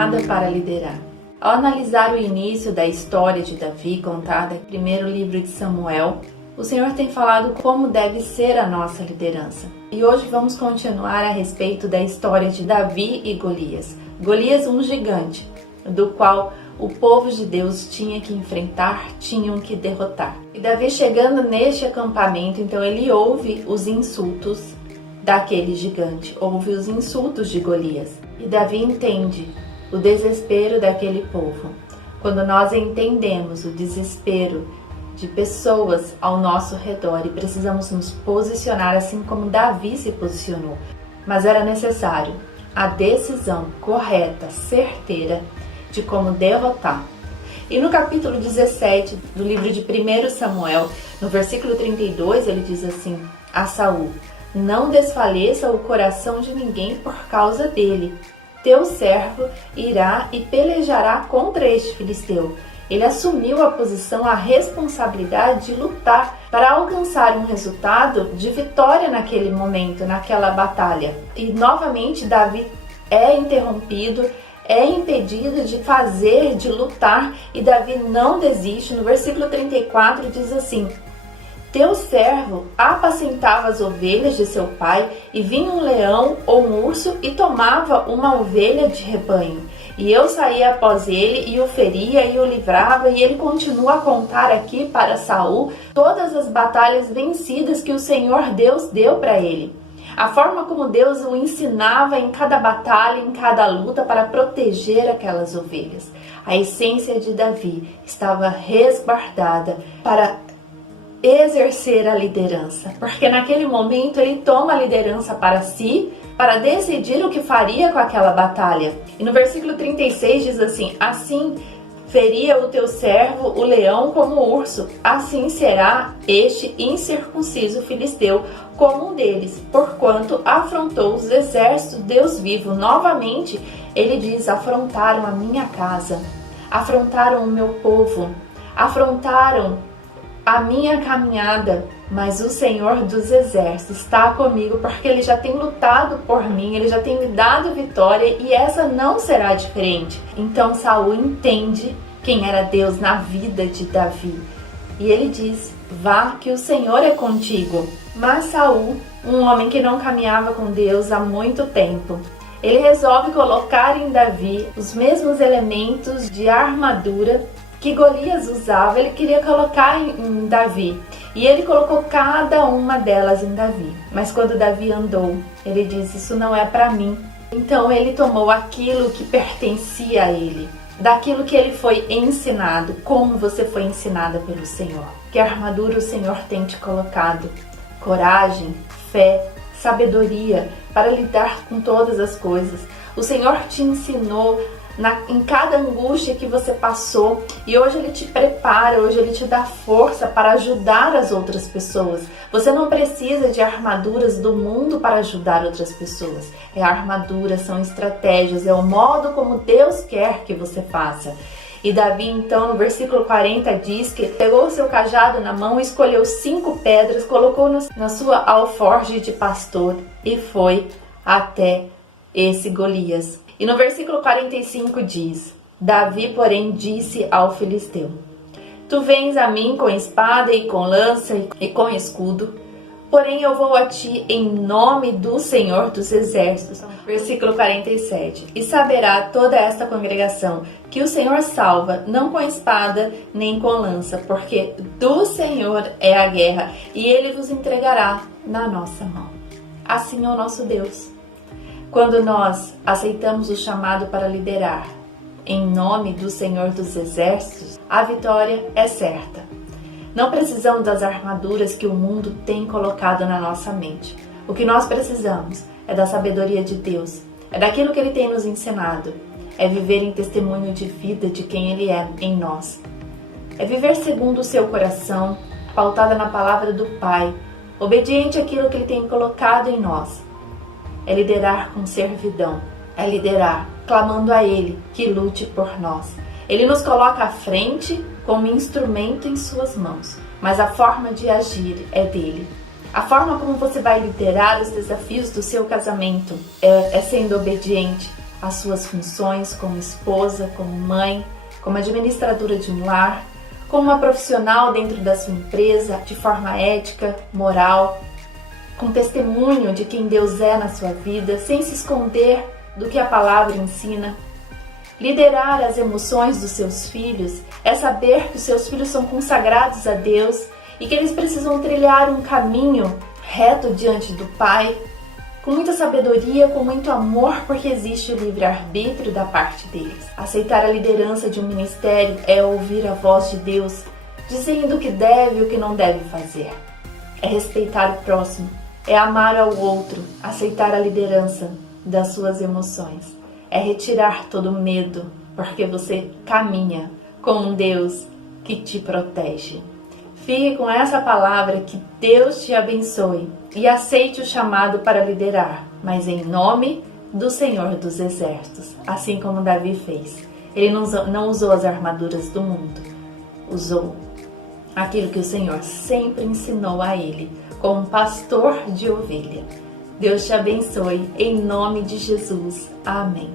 chamada para liderar. Ao analisar o início da história de Davi, contada no primeiro livro de Samuel, o Senhor tem falado como deve ser a nossa liderança. E hoje vamos continuar a respeito da história de Davi e Golias. Golias, um gigante, do qual o povo de Deus tinha que enfrentar, tinham que derrotar. E Davi, chegando neste acampamento, então ele ouve os insultos daquele gigante, ouve os insultos de Golias. E Davi entende o desespero daquele povo. Quando nós entendemos o desespero de pessoas ao nosso redor e precisamos nos posicionar assim como Davi se posicionou, mas era necessário a decisão correta, certeira de como derrotar. E no capítulo 17 do livro de 1 Samuel, no versículo 32, ele diz assim a Saul: não desfaleça o coração de ninguém por causa dele. Teu servo irá e pelejará contra este filisteu. Ele assumiu a posição, a responsabilidade de lutar para alcançar um resultado de vitória naquele momento, naquela batalha. E novamente Davi é interrompido, é impedido de fazer, de lutar, e Davi não desiste. No versículo 34 diz assim: teu servo apacentava as ovelhas de seu pai, e vinha um leão ou um urso e tomava uma ovelha de rebanho. E eu saía após ele e o feria e o livrava. E ele continua a contar aqui para Saul todas as batalhas vencidas que o Senhor Deus deu para ele. A forma como Deus o ensinava em cada batalha, em cada luta, para proteger aquelas ovelhas. A essência de Davi estava resguardada para exercer a liderança, porque naquele momento ele toma a liderança para si, para decidir o que faria com aquela batalha. E no versículo 36 diz assim: assim feria o teu servo o leão como o urso, assim será este incircunciso filisteu como um deles, porquanto afrontou os exércitos de Deus vivo. Novamente ele diz: afrontaram a minha casa, afrontaram o meu povo, afrontaram a minha caminhada, mas o Senhor dos Exércitos está comigo, porque Ele já tem lutado por mim, Ele já tem me dado vitória, e essa não será diferente. Então Saul entende quem era Deus na vida de Davi, e ele diz: vá que o Senhor é contigo. Mas Saul, um homem que não caminhava com Deus há muito tempo, ele resolve colocar em Davi os mesmos elementos de armadura que Golias usava. Ele queria colocar em Davi, e ele colocou cada uma delas em Davi. Mas quando Davi andou, ele disse: isso não é para mim. Então ele tomou aquilo que pertencia a ele, daquilo que ele foi ensinado, como você foi ensinada pelo Senhor. Que armadura o Senhor tem te colocado? Coragem, fé, sabedoria para lidar com todas as coisas. O Senhor te ensinou em cada angústia que você passou, e hoje Ele te prepara, hoje Ele te dá força para ajudar as outras pessoas. Você não precisa de armaduras do mundo para ajudar outras pessoas. É a armadura, são estratégias, é o modo como Deus quer que você faça. E Davi, então, no versículo 40 diz que pegou o seu cajado na mão, escolheu 5 pedras, colocou na sua alforge de pastor e foi até esse Golias. E no versículo 45 diz: Davi, porém, disse ao filisteu: tu vens a mim com espada e com lança e com escudo, porém eu vou a ti em nome do Senhor dos Exércitos. Versículo 47. E saberá toda esta congregação que o Senhor salva, não com espada nem com lança, porque do Senhor é a guerra, e Ele vos entregará na nossa mão. Assim é o nosso Deus. Quando nós aceitamos o chamado para liderar em nome do Senhor dos Exércitos, a vitória é certa. Não precisamos das armaduras que o mundo tem colocado na nossa mente. O que nós precisamos é da sabedoria de Deus, é daquilo que Ele tem nos ensinado, é viver em testemunho de vida de quem Ele é em nós. É viver segundo o seu coração, pautada na palavra do Pai, obediente àquilo que Ele tem colocado em nós. É liderar com servidão, é liderar clamando a Ele que lute por nós. Ele nos coloca à frente como instrumento em suas mãos, mas a forma de agir é dele. A forma como você vai liderar os desafios do seu casamento é sendo obediente as suas funções como esposa, como mãe, como administradora de um lar, como uma profissional dentro da sua empresa, de forma ética, moral, com testemunho de quem Deus é na sua vida, sem se esconder do que a palavra ensina. Liderar as emoções dos seus filhos é saber que os seus filhos são consagrados a Deus e que eles precisam trilhar um caminho reto diante do Pai, com muita sabedoria, com muito amor, porque existe o livre-arbítrio da parte deles. Aceitar a liderança de um ministério é ouvir a voz de Deus, dizendo o que deve e o que não deve fazer. É respeitar o próximo, é amar ao outro, aceitar a liderança das suas emoções. É retirar todo medo, porque você caminha com um Deus que te protege. Fique com essa palavra, que Deus te abençoe e aceite o chamado para liderar, mas em nome do Senhor dos Exércitos, assim como Davi fez. Ele não usou as armaduras do mundo, usou aquilo que o Senhor sempre ensinou a ele, como pastor de ovelha. Deus te abençoe, em nome de Jesus. Amém.